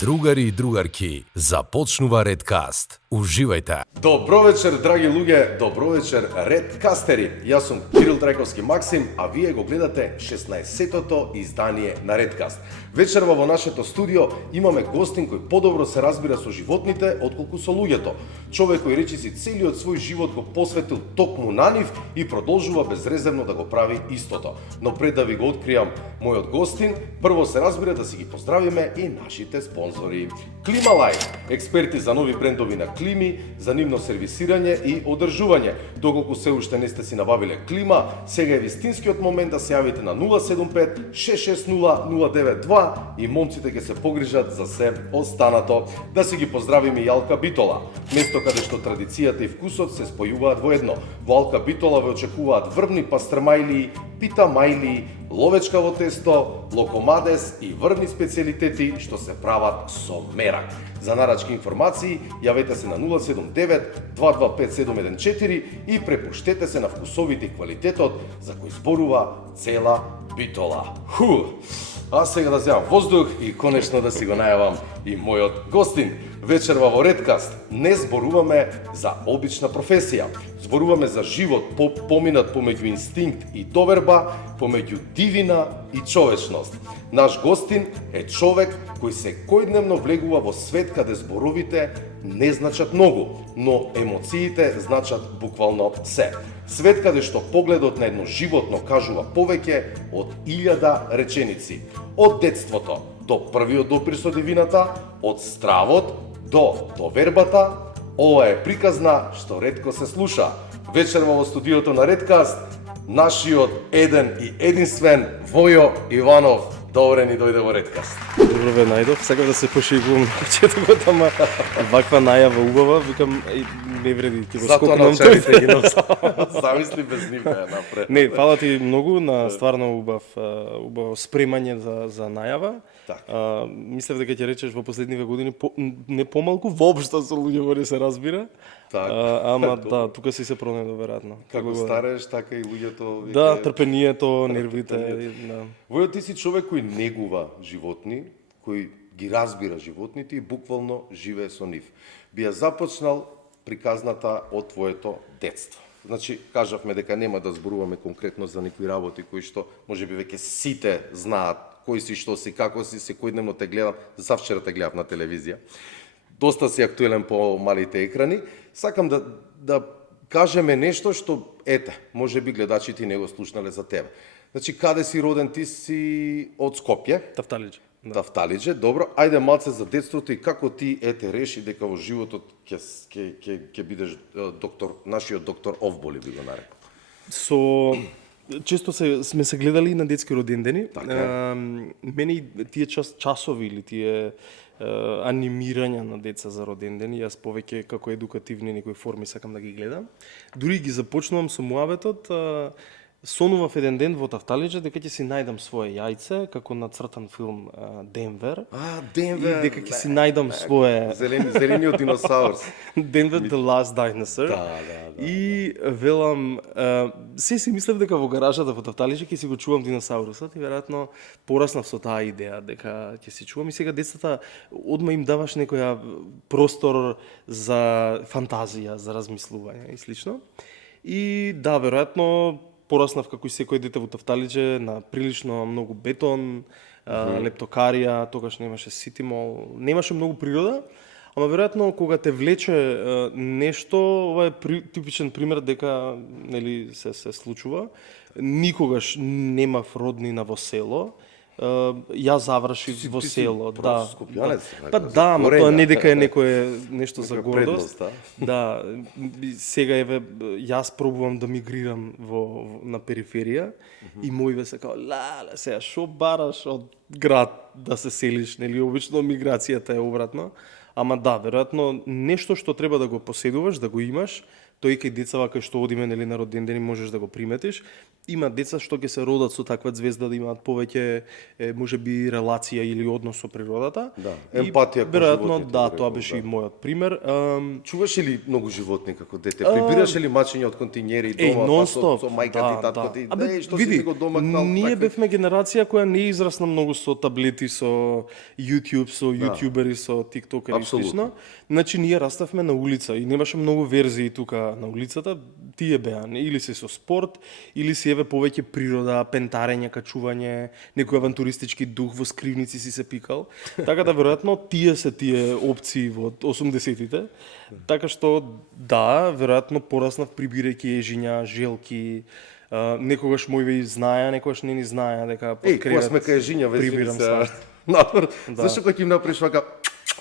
Другари и другарки, започнува Редкаст. Уживајте. Добро вечер, драги луѓе, добро вечер, Редкастери. Јас сум Кирил Трајковски Максим, а вие го гледате 16-тото издание на Редкаст. Вечерва во нашето студио имаме гостин кој подобро се разбира со животните отколку со луѓето. Човек кој речиси целиот свој живот го посветил токму на нив и продолжува безрезервно да го прави истото. Но пред да ви го откријам мојот гостин, прво се разбира да си ги поздравиме и нашите спонзори. Клималайф, експерти за нови брендови на клими, за нивно сервисирање и одржување. Доколку се уште не сте си набавиле клима, сега е вистинскиот момент да се јавите на 075 660 092 и момците ќе се погрижат за се останато. Да си ги поздравиме и Алка Битола, место каде што традицијата и вкусот се спојуваат во едно. Во Алка Битола ве очекуваат врвни пастрмајлии, питамајлии, ловечкаво тесто, локомадес и врвни специјалитети што се прават со мерак. За нарачки информации јавете се на 079 225 714 и препуштете се на вкусовите и квалитетот за кој зборува цела Битола. А сега да земам воздух и конечно да си го најавам и мојот гостин. Вечерва во Редкаст не зборуваме за обична професија. Зборуваме за живот поминат помеѓу инстинкт и доверба, помеѓу дивина и човечност. Наш гостин е човек кој секојдневно влегува во свет каде зборовите не значат многу, но емоциите значат буквално се. Свет каде што погледот на едно животно кажува повеќе од 1000 реченици. Од детството до првиот допир со дивината, од стравот до довербата, ова е приказна што ретко се слуша. Вечерва во студиото на Редкаст, нашиот еден и единствен Војо Иванов. Добре ни дојде во Редкаст. Добро ве најдов, сакам да се пошегувам на почетокот, ама ваква најава убава, викам, не вреди, ќе го скокнам тој. Ги носа. Замисли без нив напред. Не, фала ти многу на стварно убаво спремање за најава. Мислев дека ќе речеш во последниве години не помалку воопшто со луѓе не се разбира. Ама да, тука си се пронедо веројатно. Како старееш, така и луѓето. Да, трпението, нервите. Војо, ти си човек кој негува животни, кој ги разбира животните и буквално живее со нив. Би ја започнал приказната од твоето детство. Значи, кажавме дека нема да зборуваме конкретно за некои работи кои што можеби веќе сите знаат кој си, што си, како си, секојдневно те гледам, завчера те гледав на телевизија. Доста си актуелен по малите екрани. Сакам да кажеме нешто што, можеби гледачите не го слушнале за тебе. Значи, каде си роден? Ти си од Скопје? Тафталиџе. Да. Тафталиџе, добро. Ајде малце за детството и како ти реши дека во животот ќе бидеш доктор, нашиот доктор Овболи би го нарекол. Често сме се гледали на детски родендени. Така. Мене тие часови или тие анимирања на деца за родендени, јас повеќе како едукативни некои форми сакам да ги гледам. Дури ги започнувам со муабетот, сонував еден ден во Тафталиџе дека ќе си најдам свое јајце, како нацртан филм Денвер. Денвер. И дека ќе си најдам свое... Зелениот диносаурус. Денвер the Last Dinosaur. Да. И велам, се си мислев дека во гаражата во Тафталиџе ќе си го чувам диносаурусот и веројатно пораснав со таа идеја дека ќе си чувам и сега децата одма им даваш некоја простор за фантазија, за размислување и слично. И да, веројатно пораснав како и секој дете во Тафталиџе на прилично многу бетон, лептокарија, тогаш немаше ситимол, немаше многу природа, ама веројатно кога те влече нешто, ова е типичен пример дека нели се случува. Никогаш немав роднина во село. Јас завршив во село, да. Па да, ама тоа не дека е некое нешто за гордост. Да, сега еве јас пробувам да мигрирам на периферија и мојве се као лале, сега шо бараш од град да се селиш, нели обично миграцијата е обратно. Ама да, веројатно нешто што треба да го поседуваш, да го имаш, тој кај деца кај што одиме нели на родендени можеш да го приметиш. има деца што ќе се родат со таква звезда да имаат повеќе можеби релација или однос со природата. Да, И, емпатија кон веројатно, животните, да, би тоа рекол, беше да. и мојот пример. Чуваше ли многу животни како дете? Прибираше ли мачење од континери дома, нон-стоп. со мајка ти, татко ти? Што види, си ми го домакнал? ние такви- бевме генерација која не израсна многу со таблети, со YouTube, со јутјубери, со тиктокери и Апсолутно. слично. Значи, ние раставме на улица и немаше многу верзии тука на улицата. Тие беа, или си со спорт, или си еве повеќе природа, пентарење, качување, некој авантуристички дух во скривници си се пикал. Така да веројатно тие опции во 80-тите. Така што да, веројатно пораснав прибирајќи ежиња, желки, некогаш мојве и знаеа, некогаш не ни знаеа дека под Кога кревет сме кај жиња, прибирам се. свашт. Напор. Зашто кога ќе им направиш вака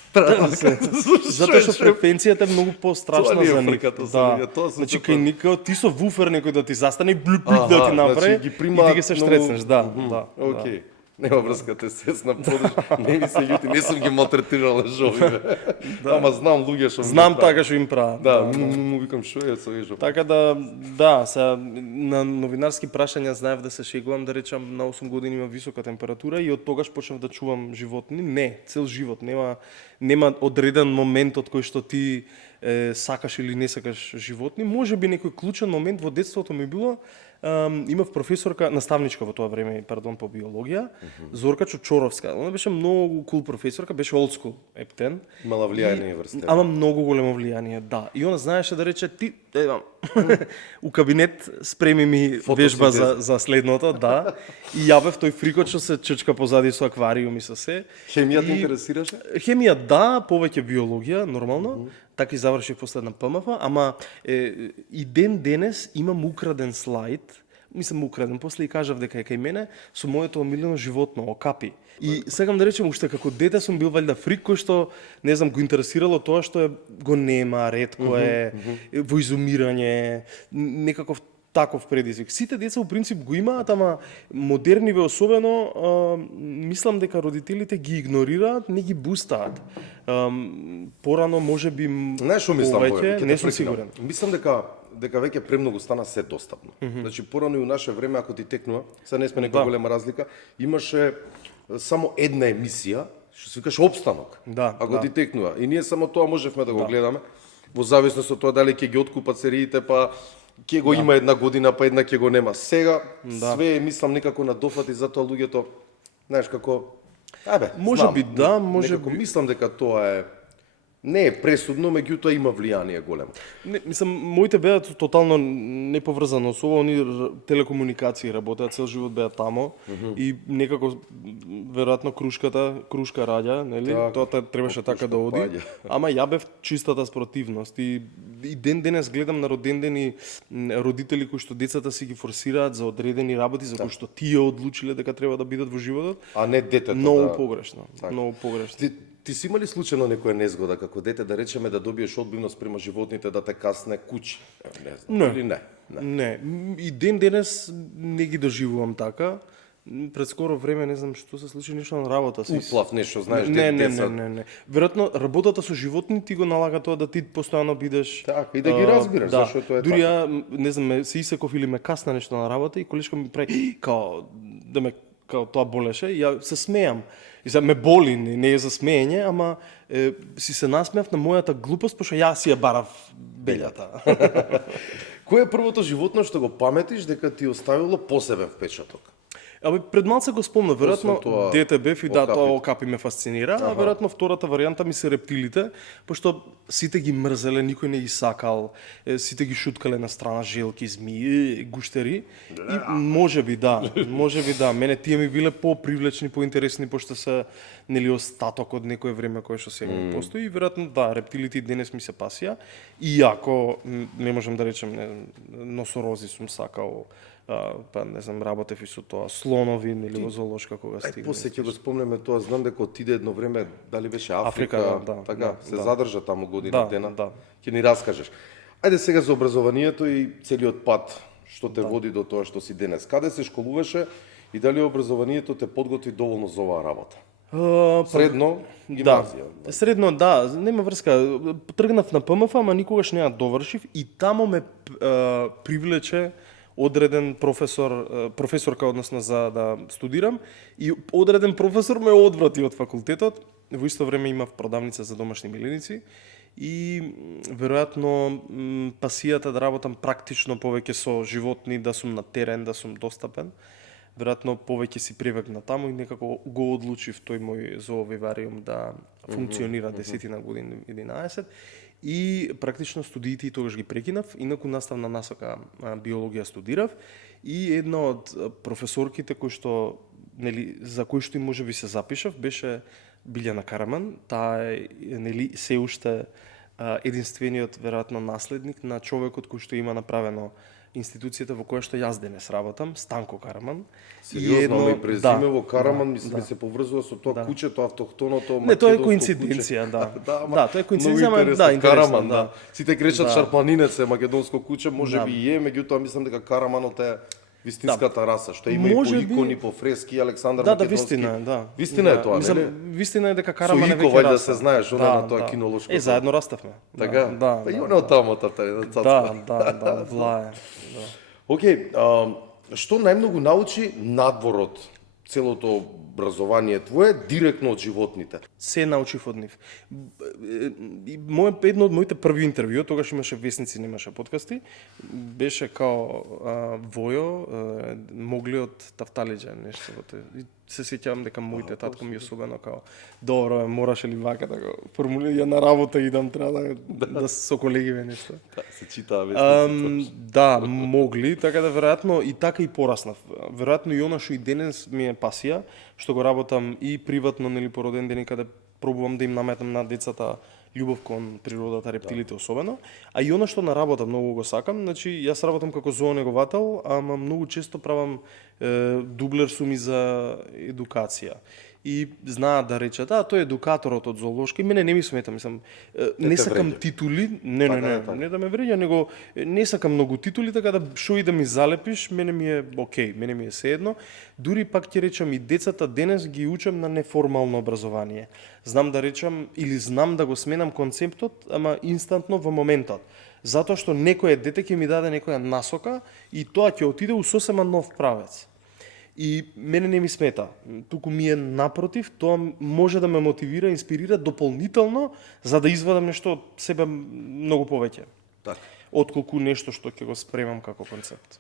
Затоа што фреквенцијата е многу пострашна Тоа не е за нив. фрката со Да. луѓе, тоа се Значи тоа. кај никако ти со вуфер некој да ти застане и блюп да ти направи значи, ги и примаат ти ги се многу- штрецнеш, да, да. Океј. Нема врска, те сесна подиш. Не ми се љути, не сум ги малтретирал лажови. Ама знам луѓе што ми Знам го прават. така што им прават. Да, му викам што е со ежо. Така да, на новинарски прашања знаев да се шегувам, да речам на 8 години има висока температура и од тогаш почнав да чувам животни. Не, цел живот, нема одреден момент од кој што ти сакаш или не сакаш животни. Можеби некој клучен момент во детството ми било, имав професорка, наставничка во тоа време, пардон, по биологија, Зорка Чочоровска. Она беше многу кул професорка, беше old school, ептен. Мала влијание врз тебе. Ама многу големо влијание, да. И она знаеше да рече ти у кабинет спреми ми вежба за следното, да. И јавев тој фрикот што се чечка позади со аквариум и со се. Хемијата И- интересираше? Хемија да, повеќе биологија, нормално. Така и завршив после на ПМФ, ама и ден денес имам украден слайд, мислам украден, после и кажав дека е кај мене, со моето омилено животно, окапи. И сакам да речем, уште како дете сум бил валјда фрик кој што, не знам, го интересирало тоа што го нема, ретко е, во изумирање, некаков таков предизвик. Сите деца у принцип го имаат, ама модерниве особено, мислам дека родителите ги игнорираат, не ги бустаат. Порано може би Знаеш што мислам, Бојан? Ќе те не сум прекинам. сигурен. Мислам дека веќе премногу стана се достапно. Значи порано и у наше време ако ти текнува, сега не сме некоја голема разлика, имаше само една емисија што се викаше Опстанок. Да, Ако да. ти текнува и ние само тоа можевме да го гледаме, во зависност од тоа дали ќе ги откупат сериите, па ќе го има една година, па една ќе го нема. Сега све е, мислам, некако на дофат и затоа луѓето, знаеш, како Може знам, би да, може некако би. мислам дека тоа е не е пресудно, меѓутоа има влијание големо. Не, мислам, моите беа тотално неповрзано со ова, они телекомуникации работеа, цел живот беа тамо и некако веројатно крушка раѓа, нели? Така, Тоа требаше така да оди. паѓа. Ама ја бев чистата спротивност и ден денес гледам на родендени родители кои што децата си ги форсираат за одредени работи за кои што тие одлучиле дека треба да бидат во животот. А не детето Многу да... погрешно, многу погрешно. Ти си имали случајно некоја незгода како дете да речеме да добиеш одбивност према животните да те касне куќи? Не знам, или не? Не, и ден денес не ги доживувам така. Пред скоро време не знам што се случи нешто на работа си. Уплав нешто, знаеш, Не. Веројатно работата со животни ти го налага тоа да ти постојано бидеш Така, и да ги разбираш, зашто тоа е Дури така. ја, не знам, ме се исеков или ме касна нешто на работа и колешка ми прави као да ме као тоа болеше, и ја се смеам. И сега ме боли, не е за смеење, ама си се насмеав на мојата глупост, пошто ја си ја барав белјата. Кој е првото животно што го паметиш дека ти оставило посебен впечаток? Абе, пред малце го спомна, веројатно Освен тоа, дете бев и да, окапите. тоа окапи ме фасцинира, а веројатно втората варијанта ми се рептилите, пошто сите ги мрзеле, никој не ги сакал, сите ги шуткале на страна желки, змии, гуштери. И можеби да, мене тие ми биле попривлечни, поинтересни, пошто се нели остаток од некое време кое што сега постои, и веројатно да, рептилите и денес ми се пасија. Иако не можам да речем, носорози сум сакал, па не знам, работев и со тоа, слонови или во зоолошка кога стигнем. После ќе го спомнеме тоа, знам дека отиде едно време, дали беше Африка, да, така, да, се да. задржа таму година Да, дена. да. Ќе ни раскажеш. Ајде сега за образованието и целиот пат што те води до тоа што си денес. Каде се школуваше и дали образованието те подготви доволно за оваа работа? Средно, гимназија. Да, средно, да, нема врска. Тргнав на ПМФ, ама никогаш не ја довршив и тамо ме привлече одреден професорка, односно за да студирам, и одреден професор ме одврати од факултетот. Во исто време имав продавница за домашни миленици и веројатно пасијата да работам практично повеќе со животни, да сум на терен, да сум достапен. Веројатно повеќе си привикна таму и некако го одлучив тој мој зоовивариум да функционира 10 години, 11. И практично студиите тогаш ги прекинав, инаку наставна насока биологија студирав и една од професорките кои што за кои што и можеби се запишав беше Билјана Караман. Таа е се уште единствениот веројатно наследник на човекот кој што има направено институцијата во која што јас денес работам, Станко Караман. Сериозно, ама и презимево Караман ми се поврзува со тоа кучето автохтоното македонско. Не, тоа е коинциденција, да. Тоа е коинциденција, ама интересно, Караман, да. Сите кречат шарпланинец е македонско куче, можеби и е, меѓутоа мислам дека Караманот е вистинската раса, што има и по икони, по фрески, Александар Македонски. Вистина, да. Вистина е тоа, нели? Вистина е дека Караман е веќе веќе раста. да се знаеш, она на тоа кинолошко. Заедно раставме. Така? Да. Па и оне од таму цацка. Да, влае. Океј, што најмногу научи надвор од целото образование твое директно од животните? Се научив од нив. Едно од моите први интервју, тогаш имаше весници, немаше подкасти, беше као Војо, Могли од Тафталиџа, нешто во тој. Се сеќавам дека моите татко ми особено као добро, мораше ли вака да го формулира, на работа идам, треба да со колегиве нешто. Се читаа весници. Да, Могли, така да веројатно и така и пораснав. Веројатно и она што и денес ми е пасија, што го работам и приватно, нели, по роден ден, каде пробувам да им наметам на децата љубов кон природата, рептилите особено, а и она што на работа многу го сакам, значи јас работам како зоонеговател, ама многу често правам дублер сум и за едукација. И знаат да речат, тој е едукаторот од зоолошки, мене не ми смета, мислам, не сакам титули, не да ме вреѓа, него не сакам многу титули, така да шо и да ми залепиш, мене ми е окей, мене ми е seедно. Дури пак ќе речам и децата денес ги учам на неформално образование. Знам да речам или знам да го сменам концептот, ама инстантно во моментот. Затоа што некој дете ќе ми даде некоја насока и тоа ќе отиде у сосема нов правец. И мене не ми смета, туку ми е напротив, тоа може да ме мотивира, инспирира дополнително за да извадам нешто од себе многу повеќе. Така. Отколку нешто што ќе го спремам како концепт.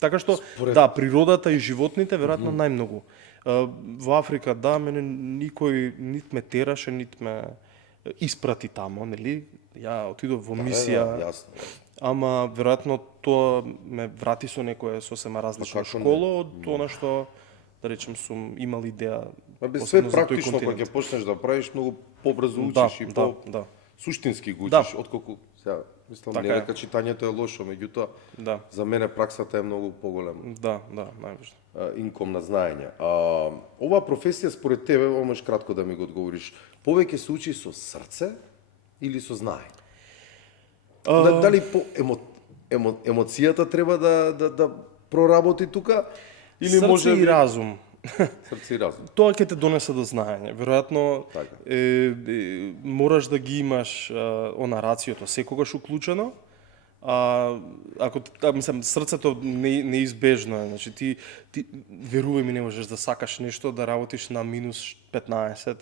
Така што, да, природата и животните веројатно најмногу. Во Африка, да, мене никој нит ме тераше, нит ме испрати тамо, нели? Ја отидов во мисија. Јасно. Ама веројатно тоа ме врати со некоја сосема различна школа од она што, да речем, сум имал идеја. Све практично кога ќе почнеш да правиш, многу побрзо учиш и суштински го учиш, отколку сега мислам не дека читањето е лошо, меѓутоа за мене праксата е многу поголема. Да, најважно. Инком на знаење. Оваа професија според тебе, можеш кратко да ми го одговориш, повеќе се учи со срце или со знаење? Дали по емоцијата треба да проработи тука или срце може и разум? Срце и разум. Тоа ќе те донесе до знаење. Веројатно мораш да ги имаш она рациото секогаш уклучено. Ако мислам срцето неизбежно е, значи ти верувај ми не можеш да сакаш нешто да работиш на минус 15,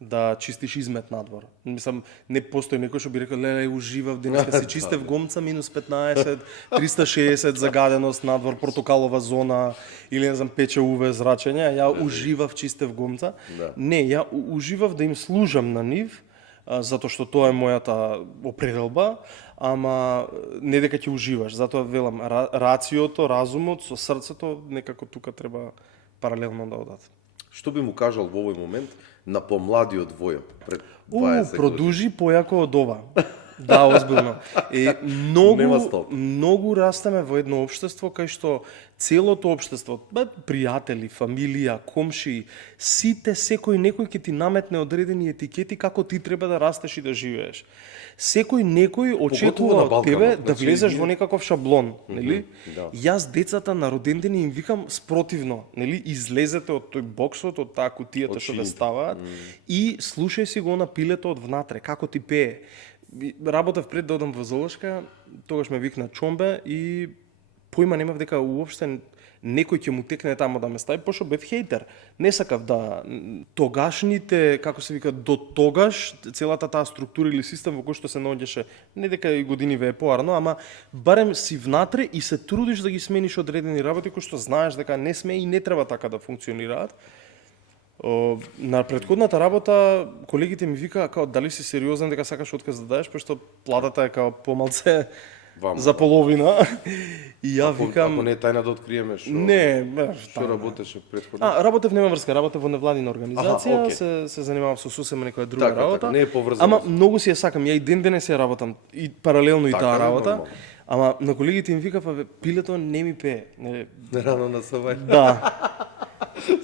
да чистиш измет надвор. Мислам, не постои некој што би рекол, леле, уживав денеска си чистев гомца минус 15, 360 загаденост надвор, портокалова зона или не знам пече UV зрачење, ја уживав чистев гомца. Не, ја уживав да им служам на нив, затоа што тоа е мојата определба, ама не дека ќе уживаш. Затоа велам, рациото, разумот со срцето некако тука треба паралелно да одат. Што би му кажал во овој момент на помладиот Војо пред 20 продужи појако од ова. Да, озбилно. Многу растеме во едно општество кај што целото општество, пријатели, фамилија, комши, сите секој некој ќе ти наметне одредени етикети како ти треба да растеш и да живееш. Секој некој очекува од тебе да влезеш во некаков шаблон, нели? Јас децата на роден ден им викам спротивно, нели? Излезете од тој боксот, од таа кутијата што ве ставаат и слушај си го на пилето од внатре, како ти пее. Работев пред да одам во зоолошка, тогаш ме викна Чомбе и појма немав дека уопште некој ќе му текне таму да ме стави, пошто бев хейтер. Не сакав да тогашните, како се вика, до тогаш целата таа структура или систем во кој што се наоѓаше, не дека и години ве е поарно, ама барем си внатре и се трудиш да ги смениш одредени работи кои што знаеш дека не сме и не треба така да функционираат. На претходната работа колегите ми викаа као дали си сериозен дека сакаш отказ да дадеш, пошто платата е као помалце за половина. И ја викам... Ако не е тајна да откриеме, што работеше претходно? Работев нема врска, работев во невладина организација, окей. се занимавав со сосема некоја друга Така, работа. не е поврзано. Ама многу си ја сакам, ја и ден денес ја работам и паралелно и Така, таа работа. нормално. Ама на колегите им викав, пилето не ми пее. Рано на собај. Да.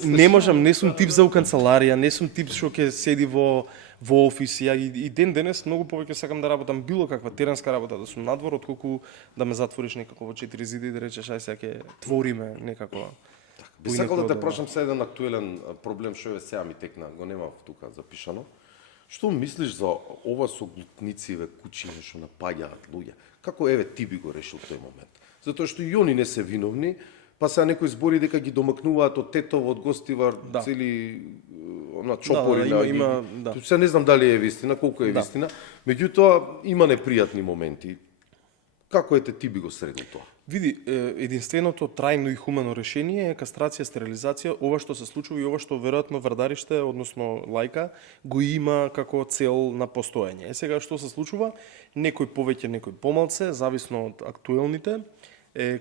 Не можам, не сум тип за у канцеларија, не сум тип што ќе седи во офис. Ја и ден денес многу повеќе сакам да работам било каква теренска работа, да сум надвор, отколку да ме затвориш некако во 4 зиди и да речеш ај сега ќе твориме некако. Би сакал да те прашам се еден актуелен проблем што е сега ми текна, го немав тука запишано. Што мислиш за ова со глутнициве кучиња што напаѓаат луѓе? Како еве ти би го решил тој момент? Затоа што и они не се виновни, па сега некој збори дека ги домакнуваат од Тетово, од Гостивар, цели на чопори има. Се не знам дали е вистина, колку е вистина. Меѓутоа има непријатни моменти. Како ти би го средил тоа? Види, единственото трајно и хумано решение е кастрација, стерилизација, ова што се случува и ова што веројатно Вардариште, односно Лајка, го има како цел на постоење. Сега што се случува? Некој повеќе, некој помалце, зависно од актуелните,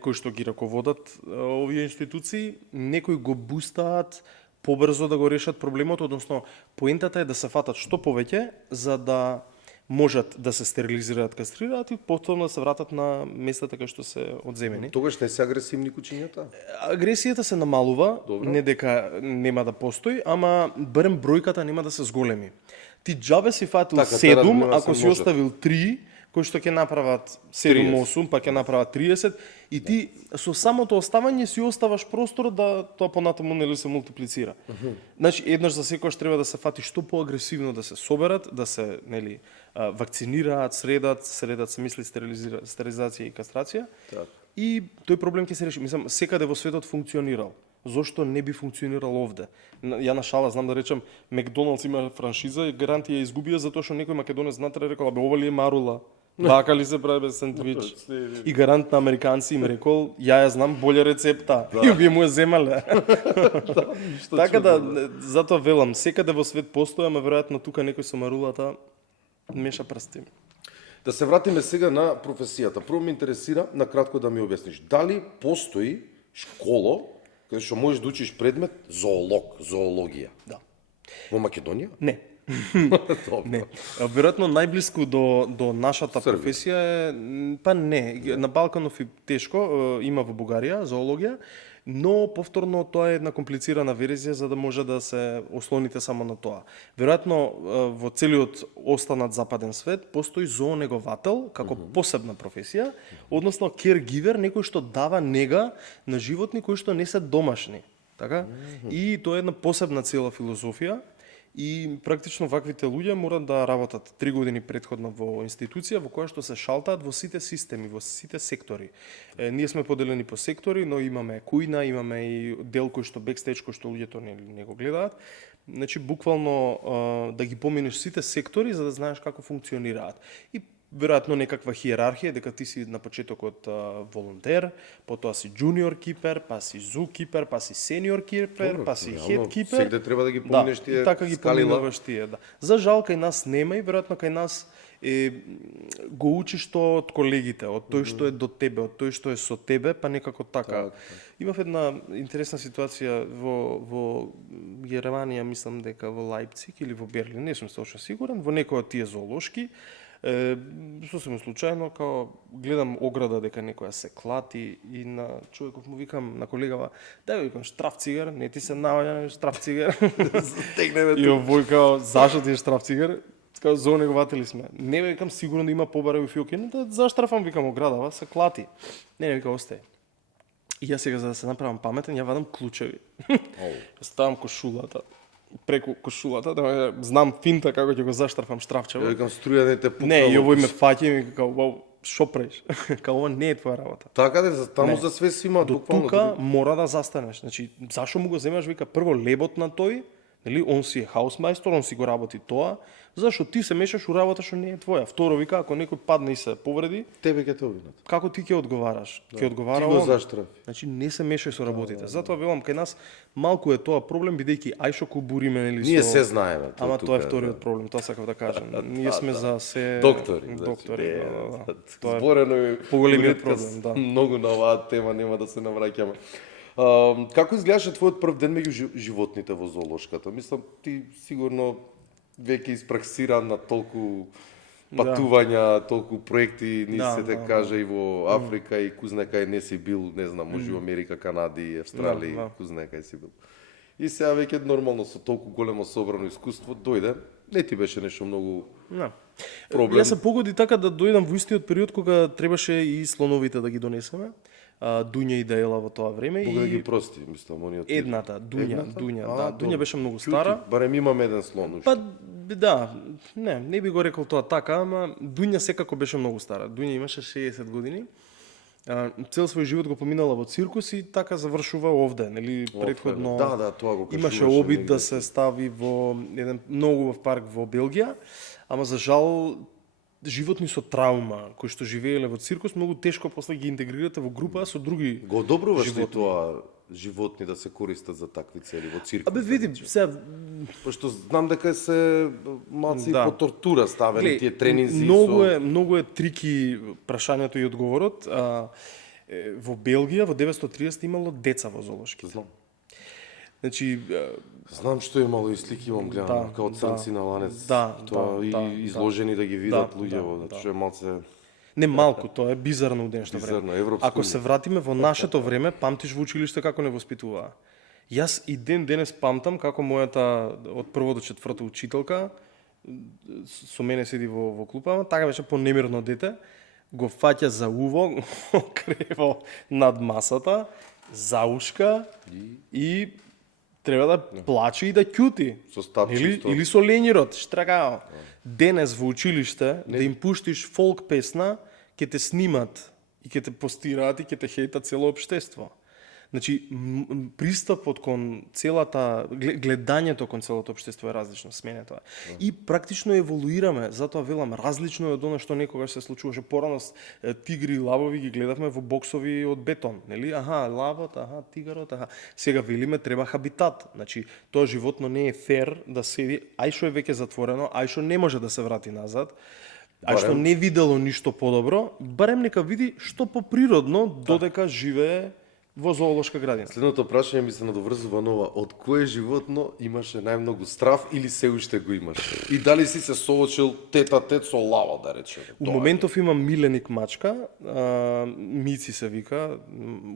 кои што ги раководат овие институции, некои го бустаат побрзо да го решат проблемот, односно поентата е да се фатат што повеќе за да можат да се стерилизираат, кастрираат и потом да се вратат на местата кај што се одземени. Тогаш не се агресивни кучињата? Агресијата се намалува, Добро. не дека нема да постои, ама барем бројката нема да се зголеми. Ти џабе си фатил Така, 7, да ако се си може. оставил 3, кои што ќе направат 7-8, па ќе направат 30, и ти со самото оставање си оставаш простор да тоа понатаму нели се мултиплицира. Значи еднаш за секојаш треба да се фати што поагресивно да се соберат, да се нели вакцинираат, средат се мисли стерилизација и кастрација. Так. И тој проблем ќе се реши. Мислам, секаде во светот функционирал. Зошто не би функционирал овде? Ја на шала знам да речам, Макдоналдс има франшиза и гарантија изгубија затоа што некој македонец натре рекол, бе ова ли е марула? Вака ли се прави сандвич? И гарант на американци им рекол, ја знам болја рецепта. И вие му ја земале. Така да, затоа велам, секаде во свет постои, ама веројатно тука некој со марулата меша прсти. Да се вратиме сега на професијата. Прво ме интересира на кратко да ми објасниш дали постои школа каде што можеш да учиш предмет зоологија. Да. Во Македонија? Не. Добро. Не. Веројатно најблиску до нашата професија е, па не, на Балканов и тешко, има во Бугарија зоологија, но повторно тоа е една комплицирана верзија за да може да се ослоните само на тоа. Веројатно во целиот останат западен свет постои зоонеговател како посебна професија, односно caregiver, некој што дава нега на животни кои што не се домашни, така? И тоа е една посебна цела филозофија. И практично ваквите луѓе морат да работат 3 години претходно во институција во која што се шалтаат во сите системи, во сите сектори. Ние сме поделени по сектори, но имаме кујна, имаме и дел кој што бекстејдж, кој што луѓето не го гледаат. Значи буквално да ги поминеш сите сектори за да знаеш како функционираат. И веројатно некаква хиерархија, дека ти си на почетокот волонтер, потоа си джуниор кипер, па си зу кипер, па си сениор кипер, па си хед кипер. Сегде треба да ги поминеш тие така ги поминуваш тие, да. За жал кај нас нема и веројатно кај нас го учиш тоа од колегите, од тој што е до тебе, од тој што е со тебе, па некако така. Имав една интересна ситуација во Германија, мислам дека во Лајпциг или во Берлин, не сум точно сигурен, во некој од тие зоолошки. Сосема случајно, као гледам ограда дека некоја се клати и на човеков му викам, на колегава, да викам штрафцигер, не ти се наоѓа штрафцигер. И овој као, зашо ти е штрафцигер? Као зоонегователи сме. Не викам сигурно да има побарави фиоки, да заштрафам, викам оградава, се клати. Не викам остај. И ја сега за да се направам паметен, ја вадам клучеви. Ставам кошулата. Преку кошулата, да знам финта како ќе го заштрафам штрафчево. Ја викам струјаните пукало. Не, и овој ме фаќа и ми као, вау, шо правиш? Као ова не е твоја работа. Така да, таму Не. за све си има До буквално. тука мора да застанеш. Значи, зашо му го земаш, вика, прво лебот на тој, нели, он си е хаусмајстор, он си го работи тоа, зашо ти се мешаш у работа што не е твоја. Второ, вика, ако некој падне и се повреди, Тебе ќе те обвинат. како ти ќе одговараш? Ќе одговара Ти го он. заштрафи. Значи не се мешај со работите. Затоа велам кај нас малку е тоа проблем бидејќи ај што кубуриме нели Ние со... се знаеме. Ама тука тоа е вториот проблем, тоа сакав да кажам. Ние сме за се Доктори. доктори. Значи, Тоа е зборено е поголемиот подкаст, проблем, да. Многу на оваа тема нема да се навраќаме. Како изгледаше твојот прв ден меѓу животните во зоолошката? Мислам, ти сигурно веќе испраксиран на толку патувања, толку проекти, ни Да, се те да, кажа и во Африка и кузнекај не си бил, не знам, може во Америка, Канади, Австралија, Да. кузнекај си бил. И сега веќе нормално со толку големо собрано искуство дојде, не ти беше нешто многу Да. проблем. Јас се погоди така да дојдам во истиот период кога требаше и слоновите да ги донесеме. Дуња и да ела во тоа време Бога да и ги прости, мислам, оние едната, Дуња, да, Дуња добро. беше многу Чути, стара. Барем имам еден слон уште. Па да, не би го рекол тоа така, ама Дуња секако беше многу стара. Дуња имаше 60 години. Цел свој живот го поминала во циркус и така завршува овде, нели, предходно. Да, тоа го кажуваше. Имаше обид негде. да се стави во еден многу убав парк во Белгија, ама за жал животни со траума кои што живееле во циркус многу тешко после ги интегрирате во група со други. Го одобруваш ли животни. тоа животни да се користат за такви цели во циркус? Абе види, сега Пошто знам дека се малци Да. по тортура ставени гледај, тие тренинзи многу е трики прашањето и одговорот. Во Белгија во 930 имало деца во зоолошки. Знам. Значи Знам што имало и слики имам гледам, као црнци на ланец. Да, тоа да, и да, изложени да ги видат да, луѓе, да. што е малце не малку, тоа е бизарно у денешно време. Бизарно, европско Ако се вратиме во нашето време, памтиш во училиште како не воспитуваа. Јас и ден денес памтам како мојата од прво до четврто учителка со мене седи во клупа, така беше понемирно дете, го фаќа за уво, го крево над масата, заушка и треба да плаче и да ќути. Со стапче, Или со ленирот, штракао. Денес во училиште, да им пуштиш фолк песна, ќе те снимат и ќе те постираат и ќе те хејта цело општество. Значи, пристапот кон целата, гледањето кон целото општество е различно, смене тоа. И практично еволуираме, затоа велам, различно е од она што некогаш се случуваше порано. Тигри и лавови ги гледавме во боксови од бетон, нели? Аха, лавот, аха, тигарот, аха. Сега велиме треба хабитат. Значи, тоа животно не е фер да седи, ај што е веќе затворено, ај што не може да се врати назад. А што не видело ништо подобро, барем нека види што поприродно додека живее во зоолошка градина. Следното прашање ми се надоврзува на ова. Од кое животно имаше најмногу страв или се уште го имаш? И дали си се соочил тет-а-тет со лава, да речеме? У моментов имам миленик мачка, Мици се вика,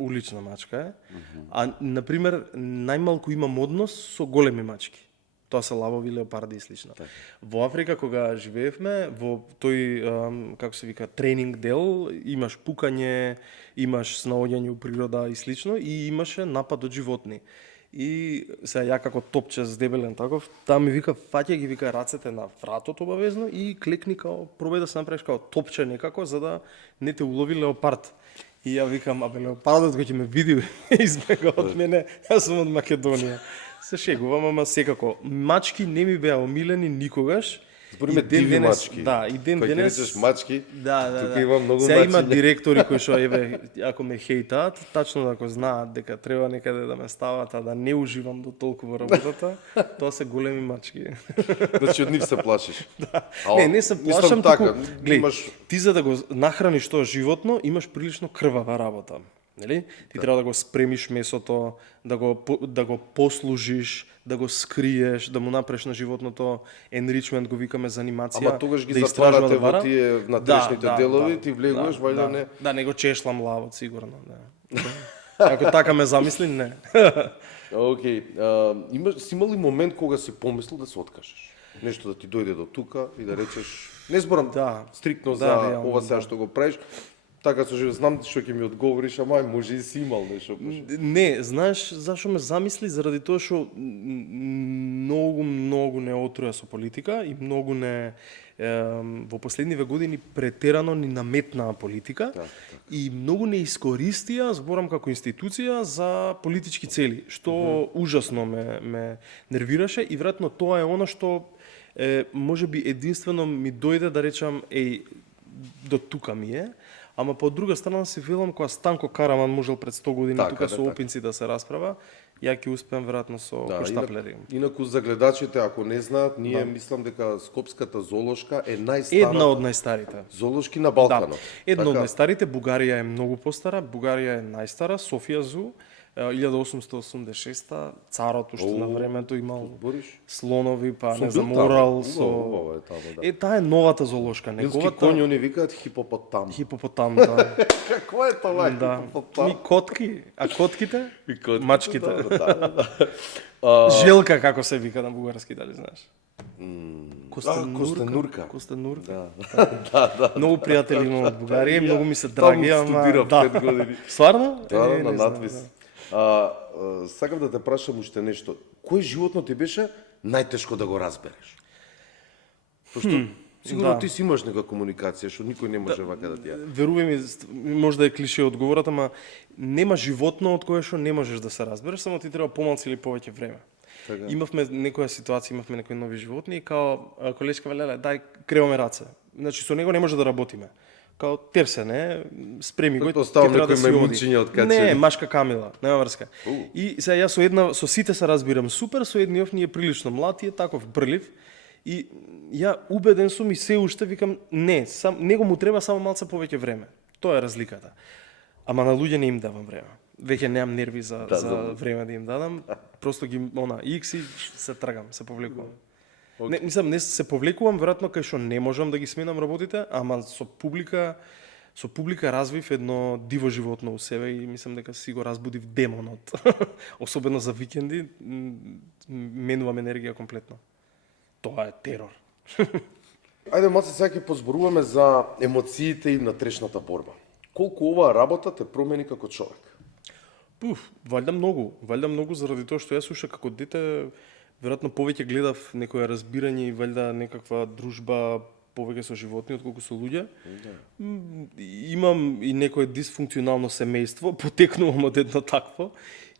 улична мачка е. А, например, најмалку имам однос со големи мачки. Тоа се лавови, леопарди и слично. Во Африка, кога живеевме, во тој, како се вика, тренинг дел, имаш пукање, имаш снаоѓање у природа и слично, и имаше напад од животни. И сега ја како топче здебелен таков, таа ми вика, фаќа ги вика рацете на вратот обавезно и клекни као, пробај да се направиш као топче некако, за да не те улови леопард. И ја викам, абе леопардот кој ќе ме види избега од мене, јас сум од Македонија. Се шегувам, ама секако. Мачки не ми беа омилени никогаш. Збориме диви мачки. Да, и ден Кој ќе денес... речеш мачки, Да. тука има многу Сега има начини. директори кои што, еве, ако ме хейтаат, тачно да го знаат дека треба некаде да ме стават, а да не уживам до толку во работата, тоа се големи мачки. Значи од нив се плашиш. Не се Мислам плашам, така, туку, глеј, имаш ти за да го нахраниш тоа животно, имаш прилично крвава работа. Нели? Ти треба да го спремиш месото, да го послужиш, да го скриеш, да му направиш на животното enrichment, го викаме за анимација. Ама тогаш ги да истражува, затварате да вара. во тие внатрешните делови, ти влегуваш, вајда не. Да, не го чешлам лавот, сигурно. Да. Ако така ме замисли, не. Океј, си имал ли момент кога си помислил да се откажеш? Нешто да ти дојде до тука и да речеш, не зборам Да. стриктно Да, за реално, ова сега да. што го правиш, Така со живот, знам што ќе ми одговориш, ама може и си имал нешто. Не, знаеш зашо ме замисли? Заради тоа што многу не отруја со политика и многу не во последниве години претерано ни наметнаа политика и многу не искористија зборам како институција за политички цели, што ужасно ме нервираше и веројатно тоа е она што можеби единствено ми дојде да речам до тука ми е. Ама по друга страна си велам кога Станко Караман можел пред 100 години тука со опинци да се расправа, ја ќе успеам веројатно со Хоштаплери. Инаку за гледачите ако не знаат, ние мислам дека Скопската зоолошка е една од најстарите зоолошки на Балканот. Една од најстарите, Бугарија е многу постара, Бугарија е најстара, Софија Зу 1886 царот уште на времето имал слонови, па не знам, Урал со таа е новата зоолошка, неговата. Илски коњи они викаат хипопотам. Хипопотам, да. Какво е тоа хипопотам? Ми котки, а котките? Мачките. Желка како се вика на бугарски, дали знаеш? Костенурка. Костенурка. Да. Многу пријатели имам од Бугарија, многу ми се драги, ама студирав 5 години. Стварно? Да, на надвис. Сакам да те прашам уште нешто. Кој животно ти беше најтешко да го разбереш? Пошто сигурно ти си имаш нека комуникација што никој не може вака да ти ја. Верувај ми, може да е клише одговорот, ама нема животно од кое што не можеш да се разбереш, само ти треба помалку или повеќе време. Имавме некоја ситуација, имавме некои нови животни и као колешка велеле, дај креваме раце. Значи со него не може да работиме. Као терсене, спреми го, ќе треба да се оди. Не, машка Камила, нема врска. И сега јас со сите се разбирам супер, со едниот ни е прилично млад и е таков брлив. И ја убеден сум и се уште викам, не, него му треба само малце повеќе време. Тоа е разликата. Ама на луѓе не им давам време. Веќе немам нерви за време да им дадам. Просто ги икс и се тргам, се повлекувам. Не се повлекувам, веројатно кај што не можам да ги сменам работите, ама со публика развив едно диво животно у себе и мислам дека си го разбудив демонот. Особено за викенди, менувам енергија комплетно. Тоа е терор. Ајде, малце сега ќе позборуваме за емоциите и внатрешната борба. Колку оваа работа те промени како човек? Валјда многу заради тоа што јас уште како дете веројатно повеќе гледав некое разбирање и валјда некаква дружба повеќе со животни отколку со луѓе. Имам и некое дисфункционално семејство, потекнувам од едно такво.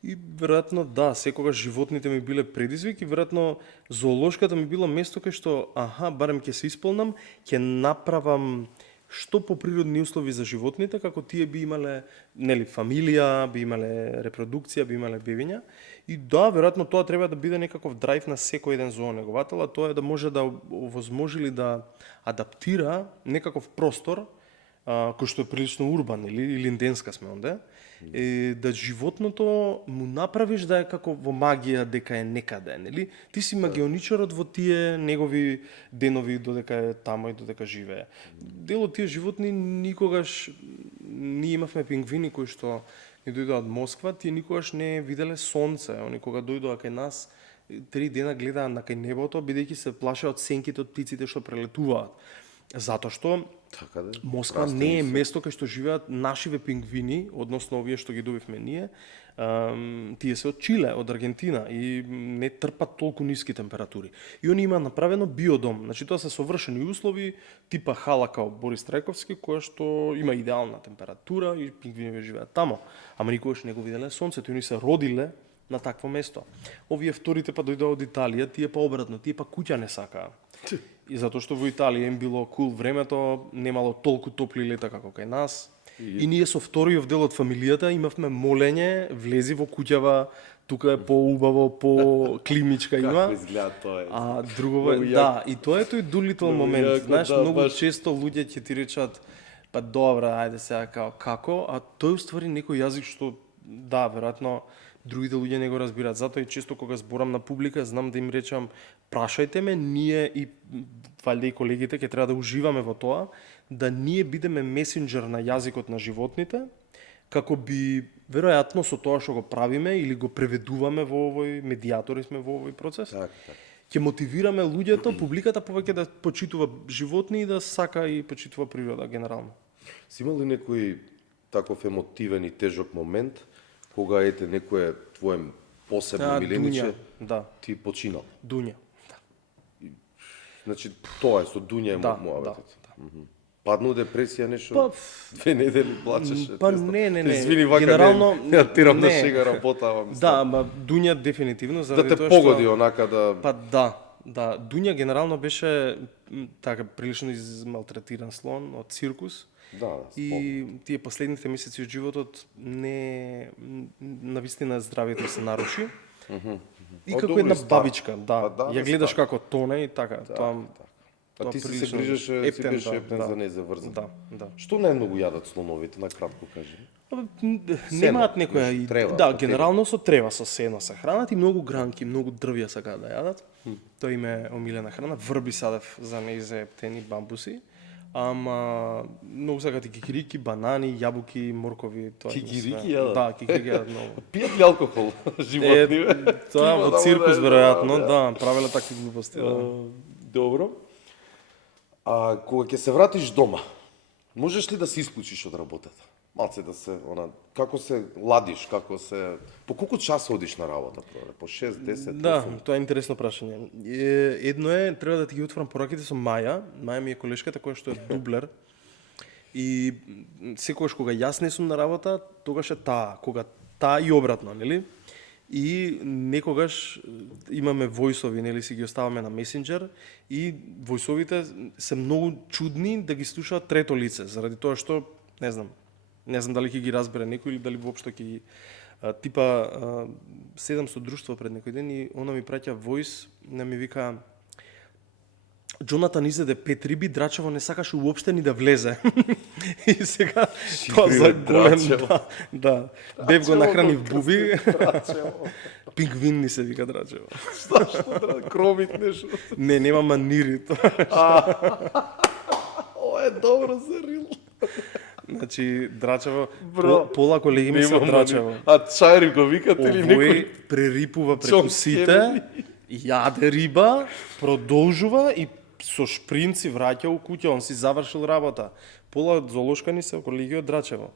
И веројатно секогаш животните ми биле предизвик и веројатно зоолошката ми била место кај што барем ќе се исполнам, ќе направам што по природни услови за животните, како тие би имале, фамилија, би имале репродукција, би имале бебиња. И веројатно тоа треба да биде некаков драйв на секој еден зоонеговател, а тоа е да може да овозможи да адаптира некаков простор, кој што е прилично урбан или инденска сме онде, да животното му направиш да е како во магија дека е некаде, нели? Ти си магионичарот во тие негови денови додека е тамо и додека живее. Дел од тие животни никогаш ние имавме пингвини кои што ни дојдоа од Москва, тие никогаш не виделе сонце. Они кога дојдоа кај нас 3 дена гледаа на кај небото бидејќи се плашеа од сенките од птиците што прелетуваат. Затоа што Москва не е место кај што живеат нашиве пингвини, односно овие што ги добивме ние. Тие се од Чиле, од Аргентина и не трпат толку ниски температури. И они има направено биодом. Значи тоа се совршени услови, типа хала као Борис Трајковски, која што има идеална температура и пингвините живеат тамо. Ама никогаш не го виделе сонцето, они се родиле на такво место. Овие вторите па дојдоа од Италија, тие па обратно, тие па куќа не сакаа. И затоа што во Италија им било кул времето, немало толку топли лета како кај нас. И ние со вториот дел од фамилијата имавме молење, влези во куќава, тука е поубаво, по-климичка има. Како изгледа тоа? А друго и тоа е тој Doolittle момент. Знаеш, многу често луѓе ќе ти речат, па добра, ајде сега како, а тој уствари некој јазик што веројатно другите луѓе не го разбираат. Затоа и често кога зборам на публика, знам да им речам, прашајте ме, ние и валјда и колегите ќе треба да уживаме во тоа, да ние бидеме месенџер на јазикот на животните, како би веројатно со тоа што го правиме или го преведуваме во овој, медијатори сме во овој процес. Ќе мотивираме луѓето, публиката повеќе да почитува животни и да сака и почитува природа генерално. Си имал ли некој таков емотивен и тежок момент кога ете некое твое посебно милениче да. ти починал? Дуња. Значи тоа е со Дуња е Да, муабетот. да. Падну депресија нешто? Па, 2 недели плачеше. Па не. Извини, вака Генерално, ја тирам на не. шега работава. Да, ама Дуња дефинитивно Да заради те тоа погоди што онака да... па да, Дуња генерално беше така прилично измалтретиран слон од циркус. Да, И тие последните месеци од животот не навистина здравието се наруши. И како добро, една и стар. бабичка, да. Па да, Ја гледаш како тоне и така, тоа А ти си се прилично грижеше, си ептен, беше да, ептен да. за неј заврзан. Да. Што најмногу јадат слоновите, на кратко кажи? Немаат некоја нешто, трева, да, по генерално со трева, со сено се хранат и многу гранки, многу дрвја сакаат да јадат. Тоа им е омилена храна. Врби садев за неј за ептени бамбуси. Ама многу сакаат и кикирики, банани, јабуки, моркови, тоа им е Кикирики све. јадат? Да, кикирики јадат многу. Пијат ли алкохол животни? Тоа Има во да циркус му да е, веројатно, да, правеле такви глупости. Да. Добро. А кога ќе се вратиш дома, можеш ли да се исклучиш од работата? Малце да се, како се ладиш, по колку часа одиш на работа? По 6, 10? Да, тоа е интересно прашање. Едно е, треба да ти ги отворам пораките со Маја. Маја ми е колешката која што е дублер. И секогаш кога јас не сум на работа, тогаш е таа. Кога таа и обратно, нели? И некогаш имаме војсови, нели, си ги оставаме на месенџер и војсовите се многу чудни да ги слушаат трето лице, заради тоа што, не знам дали ќе ги разбере некој или дали воопшто ќе ги типа седам со друштво пред некој ден и она ми праќа војс, не ми вика Джонатан изеде 5 риби, Драчево не сакаше уопште ни да влезе. И сега тоа за голем, да. Бев го нахрани в буби. Пингвин ни се вика Драчево. Што кромит нешто? Не, нема манири тоа. Ова е добро за рил. Значи Драчево, пола колеги ми се од Драчево. А чајри го викат или некој? Овој прерипува преку Джон сите, јаде риба, продолжува и со шпринци враќа у куќа, он си завршил работа. Пола од золошкани се колеги од Драчево.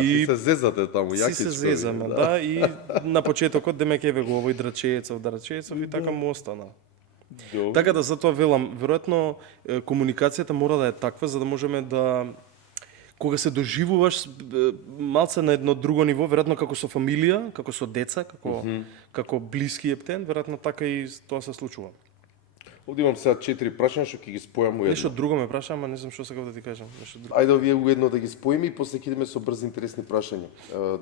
И се зезате таму, Си се зезаме, да, и на почетокот демек еве го овој Драчеецов и така му остана. Така да затоа велам, веројатно комуникацијата мора да е таква за да можеме да кога се доживуваш малце на едно друго ниво, веројатно како со фамилија, како со деца, како блиски ептен, веројатно така и тоа се случува. Овде имам сега 4 прашања што ќе ги спојам у едно. Нешто друго ме праша, ама не знам што сакав да ти кажам, нешто друго. Ајде овие уедно да ги споиме и после ќе идеме со брзи интересни прашања.